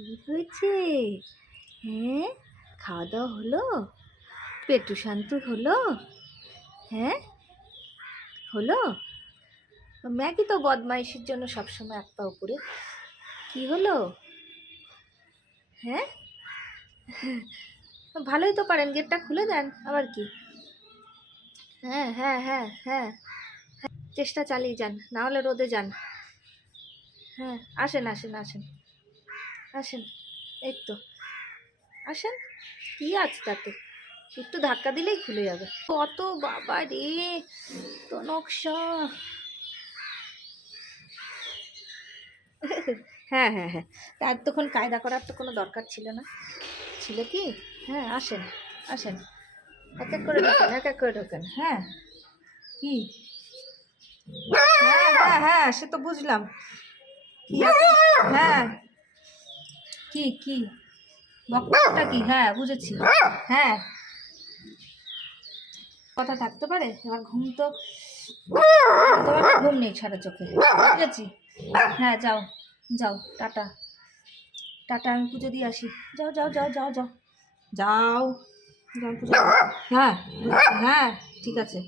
কি হয়েছে? হ্যাঁ খাওয়া দাওয়া হলো পেটু শান্ত হলো? হ্যাঁ হলো? ম্যাগি তো বদমাইশের জন্য সবসময় এক পা উপরে। কি হলো? হ্যাঁ? ভালোই তো পারেন, গেটটা খুলে দেন, আবার কি? হ্যাঁ হ্যাঁ হ্যাঁ হ্যাঁ। চেষ্টা চালিয়ে যান, না হলে রোদে যান। হ্যাঁ আসেন আসেন আসেন। আসেন, এই তো। আসেন, কি আছে তাতে? একটু ধাক্কা দিলেই খুলে যাবে। কত বাবা রে তো নকশা। হ্যাঁ হ্যাঁ হ্যাঁ। তা এতক্ষণ কায়দা করার তো কোনো দরকার ছিল না। ছিল কি? হ্যাঁ আসেন আসেন। এক এক করে ঢোকেন, এক এক করে ঢোকেন। হ্যাঁ। কি? হ্যাঁ হ্যাঁ হ্যাঁ সে তো বুঝলাম? হ্যাঁ। কি কি? বক্তব্যটা কি? হ্যাঁ বুঝেছি। হ্যাঁ। কথা থাকতে পারে? এবার ঘুম তো তোমার ঘুম নেই সারা চোখে। বুঝেছি? হ্যাঁ যাও যাও টাটা। টাটা আমি পুজো দিয়ে আসি। যাও যাও যাও যাও যাও। যাও। যাও পুজো। হ্যাঁ হ্যাঁ ঠিক আছে।